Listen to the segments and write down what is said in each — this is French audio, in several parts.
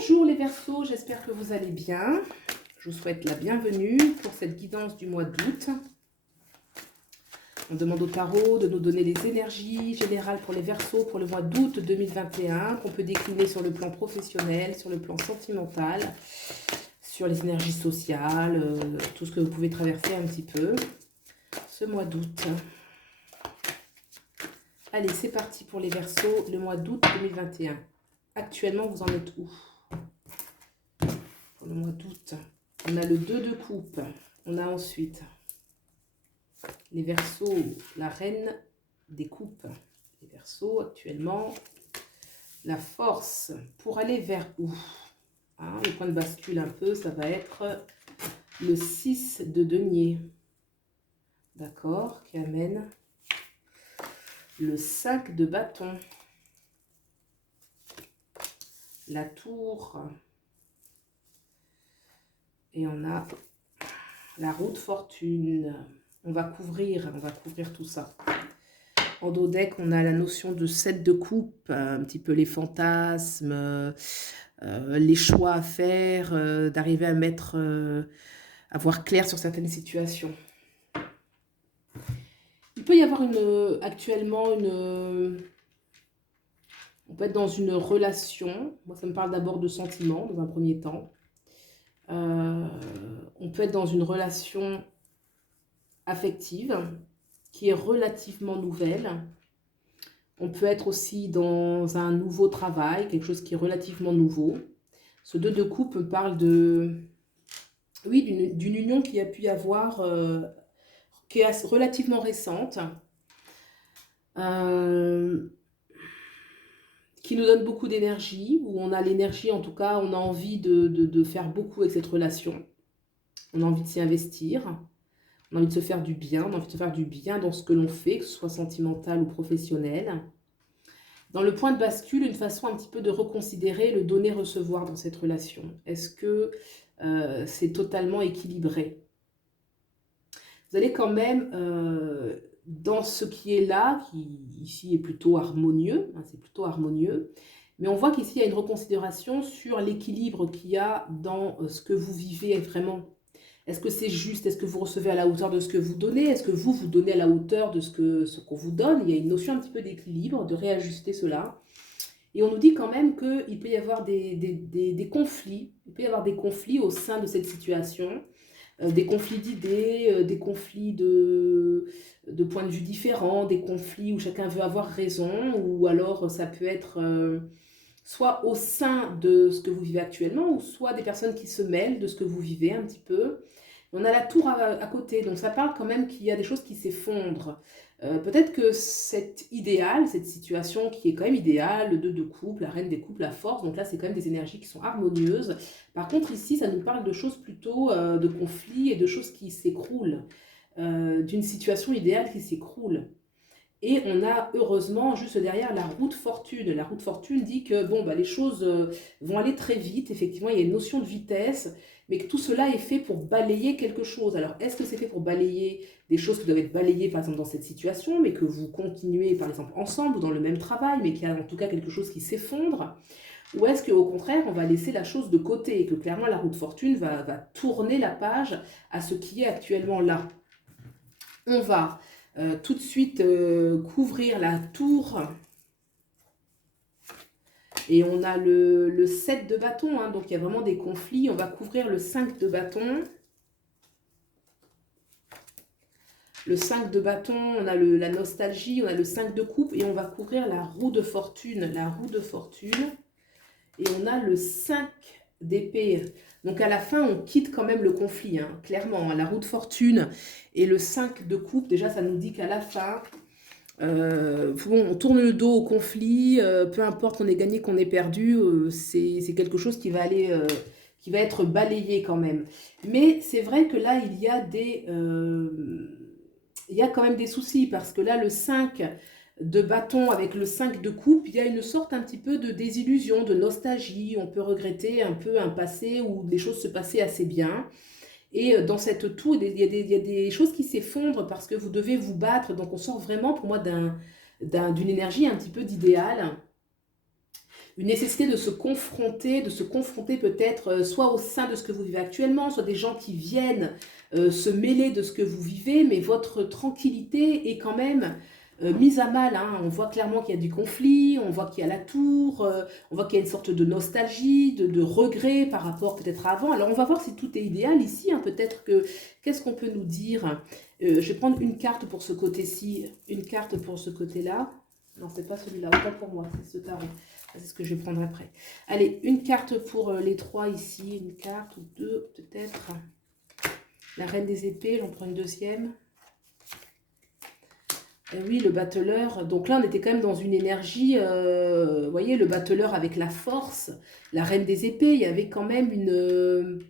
Bonjour les Verseaux, j'espère que vous allez bien. Je vous souhaite la bienvenue pour cette guidance du mois d'août. On demande au tarot de nous donner les énergies générales pour les Verseaux pour le mois d'août 2021, qu'on peut décliner sur le plan professionnel, sur le plan sentimental, sur les énergies sociales, tout ce que vous pouvez traverser un petit peu ce mois d'août. Allez, c'est parti pour les Verseaux, le mois d'août 2021. Actuellement, vous en êtes où? Pour le mois d'août, on a le 2 de coupe. On a ensuite les Verseaux, la reine des coupes. Les Verseaux, actuellement, la force pour aller vers où? Le point de bascule un peu, ça va être le 6 de denier. D'accord, qui amène le 5 de bâton. La tour. Et on a la roue de fortune. On va couvrir tout ça. En dos deck, on a la notion de 7 de coupe, un petit peu les fantasmes, les choix à faire, d'arriver à mettre, à voir clair sur certaines situations. Il peut y avoir actuellement on peut être dans une relation. Moi, ça me parle d'abord de sentiments dans un premier temps. On peut être dans une relation affective qui est relativement nouvelle. On peut être aussi dans un nouveau travail, quelque chose qui est relativement nouveau. Ce 2 de coupe me parle d'une union qui a pu y avoir, qui est relativement récente, qui nous donne beaucoup d'énergie, où on a l'énergie, en tout cas, on a envie de faire beaucoup avec cette relation. On a envie de s'y investir. On a envie de se faire du bien, on a envie de se faire du bien dans ce que l'on fait, que ce soit sentimental ou professionnel. Dans le point de bascule, une façon un petit peu de reconsidérer le donner-recevoir dans cette relation. Est-ce que c'est totalement équilibré? Vous allez quand même, dans ce qui est là, qui ici est plutôt harmonieux, c'est plutôt harmonieux, mais on voit qu'ici il y a une reconsidération sur l'équilibre qu'il y a dans ce que vous vivez vraiment. Est-ce que c'est juste? Est-ce que vous recevez à la hauteur de ce que vous donnez? Est-ce que vous donnez à la hauteur de ce qu'on vous donne? Il y a une notion un petit peu d'équilibre, de réajuster cela. Et on nous dit quand même qu'il peut y avoir des conflits. Il peut y avoir des conflits au sein de cette situation. Des conflits d'idées, des conflits de points de vue différents, des conflits où chacun veut avoir raison, ou alors ça peut être soit au sein de ce que vous vivez actuellement, ou soit des personnes qui se mêlent de ce que vous vivez un petit peu. On a la tour à côté, donc ça parle quand même qu'il y a des choses qui s'effondrent. Peut-être que cet idéal, cette situation qui est quand même idéale, le 2 de coupe, la reine des coupes, la force, donc là c'est quand même des énergies qui sont harmonieuses. Par contre ici, ça nous parle de choses plutôt de conflits et de choses qui s'écroulent, d'une situation idéale qui s'écroule. Et on a heureusement juste derrière la roue de fortune. La roue de fortune dit que bon, les choses vont aller très vite. Effectivement, il y a une notion de vitesse, mais que tout cela est fait pour balayer quelque chose. Alors, est-ce que c'est fait pour balayer des choses qui doivent être balayées, par exemple, dans cette situation, mais que vous continuez, par exemple, ensemble ou dans le même travail, mais qu'il y a en tout cas quelque chose qui s'effondre? Ou est-ce qu'au contraire, on va laisser la chose de côté et que clairement la roue de fortune va tourner la page à ce qui est actuellement là? On va tout de suite couvrir la tour. Et on a le 7 de bâton, donc il y a vraiment des conflits. On va couvrir le 5 de bâton. Le 5 de bâton, on a la nostalgie, on a le 5 de coupe et on va couvrir la roue de fortune. La roue de fortune. Et on a le 5 d'épée. Donc à la fin, on quitte quand même le conflit, clairement. La roue de fortune et le 5 de coupe, déjà ça nous dit qu'à la fin, on tourne le dos au conflit, peu importe qu'on ait gagné, qu'on ait perdu, c'est quelque chose qui va aller, qui va être balayé quand même. Mais c'est vrai que là, il y a quand même des soucis, parce que là, le 5 de bâton avec le 5 de coupe, il y a une sorte un petit peu de désillusion, de nostalgie. On peut regretter un peu un passé où les choses se passaient assez bien. Et dans cette tour, il y a des choses qui s'effondrent parce que vous devez vous battre. Donc on sort vraiment pour moi d'une énergie un petit peu d'idéal. une nécessité de se confronter peut-être soit au sein de ce que vous vivez actuellement, soit des gens qui viennent se mêler de ce que vous vivez, mais votre tranquillité est quand même mise à mal, hein. On voit clairement qu'il y a du conflit, on voit qu'il y a la tour, on voit qu'il y a une sorte de nostalgie, de regret par rapport peut-être à avant. Alors on va voir si tout est idéal ici, hein. Peut-être que, qu'est-ce qu'on peut nous dire? Je vais prendre une carte pour ce côté-ci, une carte pour ce côté-là. Non, c'est pas celui-là, autant pour moi, c'est ce tarot. C'est ce que je vais prendre après. Allez, une carte pour les trois ici, une carte ou deux peut-être. La reine des épées, j'en prends une deuxième. Et oui, le battleur. Donc là, on était quand même dans une énergie, vous voyez, le battleur avec la force, la reine des épées, il y avait quand même une...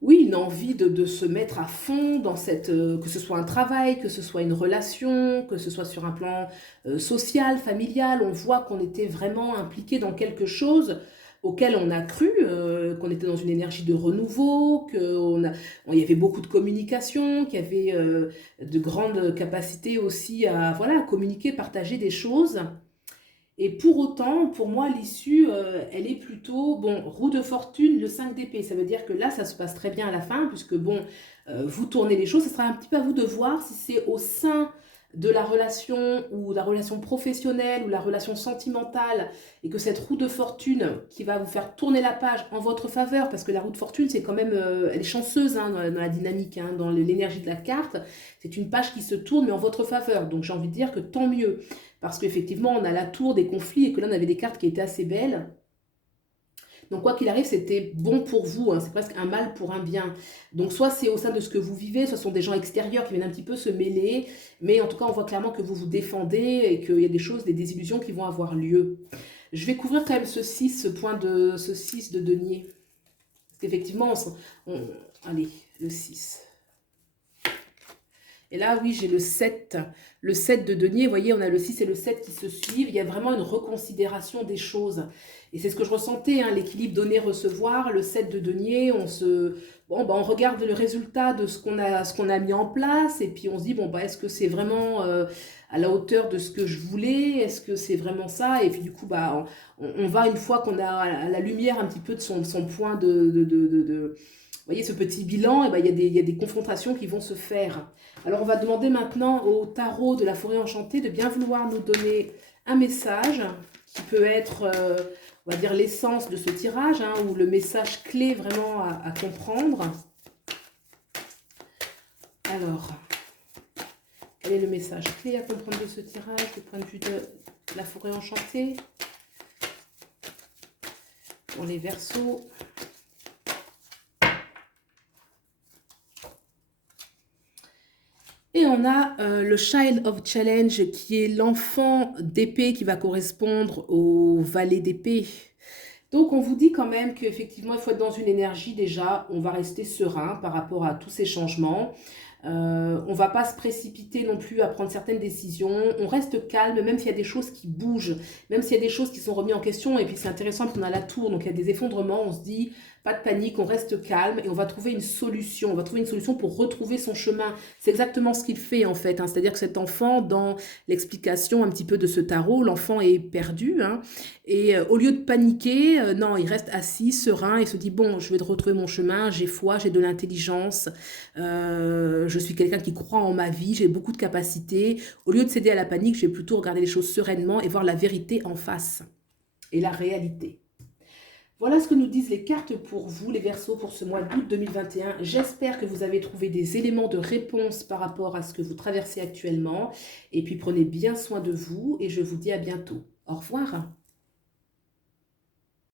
oui, une envie de se mettre à fond dans cette... que ce soit un travail, que ce soit une relation, que ce soit sur un plan social, familial. On voit qu'on était vraiment impliqué dans quelque chose auquel on a cru, qu'on était dans une énergie de renouveau, qu'il y avait beaucoup de communication, qu'il y avait de grandes capacités aussi à, voilà, à communiquer, partager des choses. Et pour autant, pour moi, l'issue, elle est plutôt, bon, roue de fortune, le 5 d'épée. Ça veut dire que là, ça se passe très bien à la fin, puisque, bon, vous tournez les choses. Ce sera un petit peu à vous de voir si c'est au sein de la relation, ou la relation professionnelle, ou la relation sentimentale, et que cette roue de fortune qui va vous faire tourner la page en votre faveur, parce que la roue de fortune, c'est quand même, elle est chanceuse hein, dans la dynamique, hein, dans l'énergie de la carte. C'est une page qui se tourne, mais en votre faveur. Donc, j'ai envie de dire que tant mieux. Parce qu'effectivement, on a la tour des conflits et que là, on avait des cartes qui étaient assez belles. Donc, quoi qu'il arrive, c'était bon pour vous. Hein, c'est presque un mal pour un bien. Donc, soit c'est au sein de ce que vous vivez, soit ce sont des gens extérieurs qui viennent un petit peu se mêler. Mais en tout cas, on voit clairement que vous vous défendez et qu'il y a des choses, des désillusions qui vont avoir lieu. Je vais couvrir quand même ce 6, ce 6 de denier. Parce qu'effectivement, allez, le 6. Et là, oui, j'ai le 7 de denier. Vous voyez, on a le 6 et le 7 qui se suivent. Il y a vraiment une reconsidération des choses. Et c'est ce que je ressentais, hein, l'équilibre donner-recevoir. Le 7 de denier, bon, on regarde le résultat de ce qu'on a mis en place. Et puis, on se dit, bon, est-ce que c'est vraiment à la hauteur de ce que je voulais? Est-ce que c'est vraiment ça? Et puis, du coup, on va, une fois qu'on a à la lumière un petit peu de son point vous voyez, ce petit bilan, et il y a des confrontations qui vont se faire. Alors, on va demander maintenant au tarot de la forêt enchantée de bien vouloir nous donner un message qui peut être, on va dire, l'essence de ce tirage, hein, ou le message clé vraiment à comprendre. Alors, quel est le message clé à comprendre de ce tirage, du point de vue de la forêt enchantée? Pour les Verseaux. Et on a le Child of Challenge qui est l'enfant d'épée qui va correspondre au valet d'épée. Donc on vous dit quand même qu'effectivement il faut être dans une énergie déjà, on va rester serein par rapport à tous ces changements. On ne va pas se précipiter non plus à prendre certaines décisions. On reste calme, même s'il y a des choses qui bougent, même s'il y a des choses qui sont remises en question. Et puis c'est intéressant qu'on a la tour, donc il y a des effondrements. On se dit, pas de panique, on reste calme et on va trouver une solution. On va trouver une solution pour retrouver son chemin. C'est exactement ce qu'il fait en fait. Hein. C'est-à-dire que cet enfant, dans l'explication un petit peu de ce tarot, l'enfant est perdu. Hein, et au lieu de paniquer, non, il reste assis, serein et se dit, bon, je vais retrouver mon chemin, j'ai foi, j'ai de l'intelligence. Je suis quelqu'un qui croit en ma vie, j'ai beaucoup de capacités. Au lieu de céder à la panique, je vais plutôt regarder les choses sereinement et voir la vérité en face et la réalité. Voilà ce que nous disent les cartes pour vous, les Verseaux, pour ce mois d'août 2021. J'espère que vous avez trouvé des éléments de réponse par rapport à ce que vous traversez actuellement. Et puis prenez bien soin de vous et je vous dis à bientôt. Au revoir.